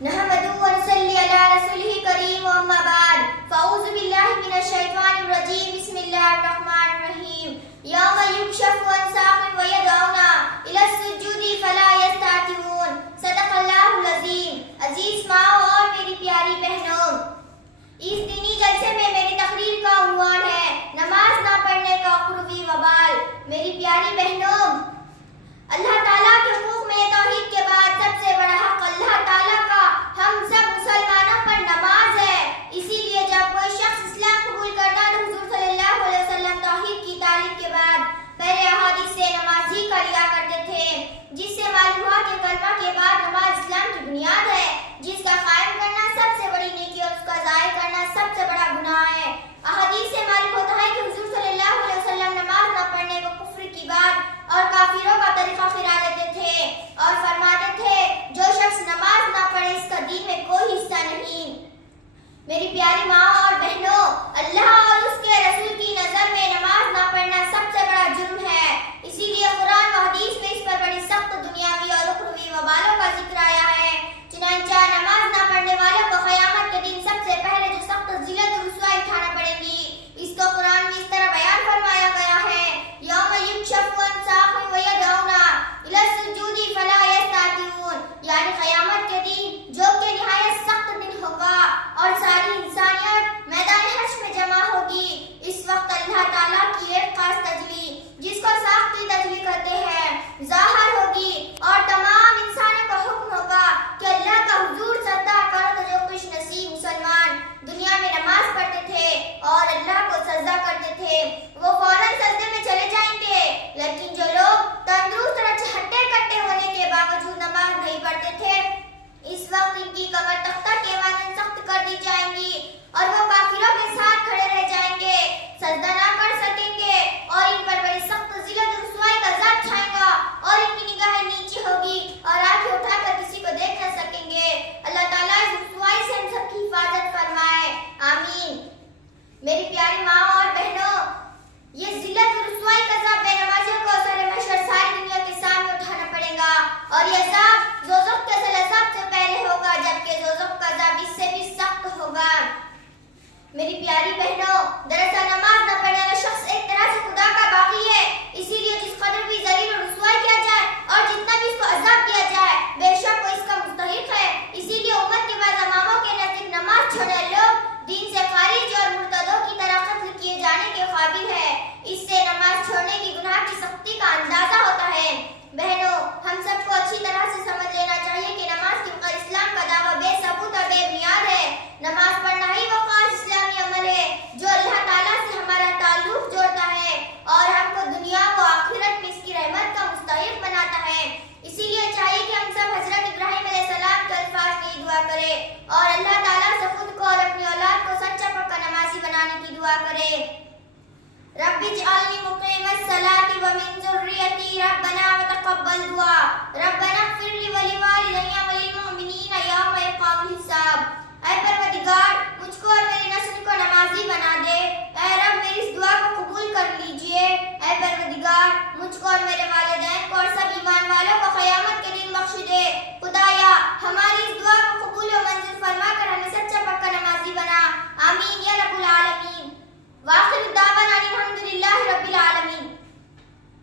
نحمدہ و نصلی علی رسولہ کریم و اما بعد فاعوذ باللہ من الشیطان الرجیم بسم اللہ الرحمن الرحیم یوم یکشف عن ساق ویدعون الی السجود فلا یستطیعون صدق اللہ العظیم۔ عزیز ماں اور میری پیاری بہنوں، اس دینی جلسے میں میری تقریر کا عنوان ہے نماز نہ پڑھنے کا اخروی وبال۔ میری پیاری بہنوں، اللہ تعالیٰ کے حقوق میں توحید کے بعد سب سے بڑا حق اللہ تعالیٰ کا ہم سب مسلمانوں پر نماز ہے۔ اسی لیے جب کوئی شخص اسلام قبول کرتا تو حضور صلی اللہ علیہ وسلم توحید کی تعلیم کے بعد پہلے احادیث سے نماز ہی کا لیا کرتے تھے، جس سے معلوم ہوا کہ کلمہ کے بعد نماز اسلام کی بنیاد ہے، جس کا قائم کرنا سب سے بڑی نیکی اور اس کا ضائع کرنا سب سے بڑا گناہ ہے۔ احادیث سے معلوم ہوتا ہے کہ حضور صلی اللہ علیہ وسلم نماز نہ پڑھنے کو کفر کی بات اور کافروں کا طریقہ قرار دیتے تھے اور فرماتے تھے جو شخص نماز نہ پڑھے اس کا دین میں کوئی حصہ نہیں۔ میری پیاری ماں اور بہنوں، اللہ اور اس کے رسول کی نظر میں نماز نہ پڑھنا سب سے بڑا جرم ہے۔ اسی لیے قرآن و حدیث میں اس پر بڑی سخت دنیاوی اور اخروی وبالوں کا ذکر آیا ہے۔ چنانچہ نماز نہ پڑھنے والوں کو قیامت کے دن سب سے پہلے جو سخت ذلت و رسوائی اٹھانا پڑے گی، اس کو قرآن میں اس طرح بیان فرمایا گیا ہے یوم یکشف عن ساق ویدعون الی السجود فلا یستطیعون، یعنی قیامت کے دن جو کہ نہایت سخت دن ہوگا اور ساری انسانیت میدان حشر میں جمع ہوگی، اس وقت اللہ تعالیٰ کی ایک خاص تجلی جس کو ساق کی تجلی کہتے ہیں ظاہر ہوگی اور تمام انسانوں کو حکم ہوگا کہ اللہ کا حضور سجدہ کرو۔ تو جو خوش نصیب مسلمان دنیا میں نماز پڑھتے تھے اور اللہ کو سجدہ کرتے تھے وہ فوراً سجدے میں چلے جائیں گے، لیکن جو لوگ تندرست اور ہٹے کٹے ہونے کے باوجود نماز نہیں پڑھتے تھے، اس وقت ان کی کمر تختہ کے مانند سخت کر دی جائیں گی اور وہ کافروں کے ساتھ کھڑے رہ جائیں گے، سجدہ نہ کر سکیں گے اور ان پر بڑی سخت ذلت و رسوائی کا عذاب چھائے گا اور ان کی نگاہیں نیچی ہوگی اور آنکھیں اٹھا کر کسی کو دیکھ نہ سکیں گے۔ اللہ تعالیٰ اس رسوائی سے ہم سب کی حفاظت فرمائے، آمین۔ میری پیاری ماں اور بہنوں، یہ ذلت و رسوائی کا عذاب بے نمازیوں کو سر محشر ساری دنیا کے سامنے اٹھانا پڑے گا اور یہ عذاب دوزخ کے اصل عذاب سے پہلے ہوگا، جبکہ دوزخ کا عذاب اس سے بھی سخت ہوگا۔ میری پیاری بہنوں، دراصل نماز نہ پڑھنے والا شخص ایک طرح سے خدا کا باغی ہے، اسی لیے جس قدر بھی ذلیل اور رسوائی کیا جائے اور جتنا بھی اس کو عذاب دیا جائے بے شک وہ اس کا مستحق ہے۔ اسی لیے امت کے بعض اماموں کے نزدیک نماز چھوڑنے لوگ دین سے خارج اور مرتدوں کی طرح قتل کیے جانے کے قابل ہے۔ اس سے نماز چھوڑنے کی گناہ کی سختی کا اندازہ ہوتا ہے۔ بہنوں، ہم سب کو اچھی طرح سے سمجھ لینا چاہیے کہ نماز کے بغیر اسلام کا دعویٰ بے ثبوت اور بے بنیاد ہے۔ نماز پڑھنا ہی وہ خاص اسلامی عمل ہے جو اللہ تعالیٰ سے ہمارا تعلق جوڑتا ہے اور ہم کو دنیا و آخرت میں اس کی رحمت کا مستحق بناتا ہے۔ اسی لیے چاہیے کہ ہم سب حضرت ابراہیم علیہ السلام کے الفاظ کی دعا کریں اور اللہ تعالیٰ سے خود کو اور اپنی اولاد کو سچا پکا نمازی بنانے کی دعا کریں۔ رب اجعلنی مقیم الصلاۃ ومن ذریتی ربنا وتقبل دعا ربنا اغفر لی ولوالدی وللمؤمنین یوم یقوم الحساب۔ اے پروردگار، مجھ کو اور میری نسل کو نمازی بنا دے۔ اے رب، میری اس دعا کو قبول کر لیجئے۔ اے پروردگار، مجھ کو اور میرے والدین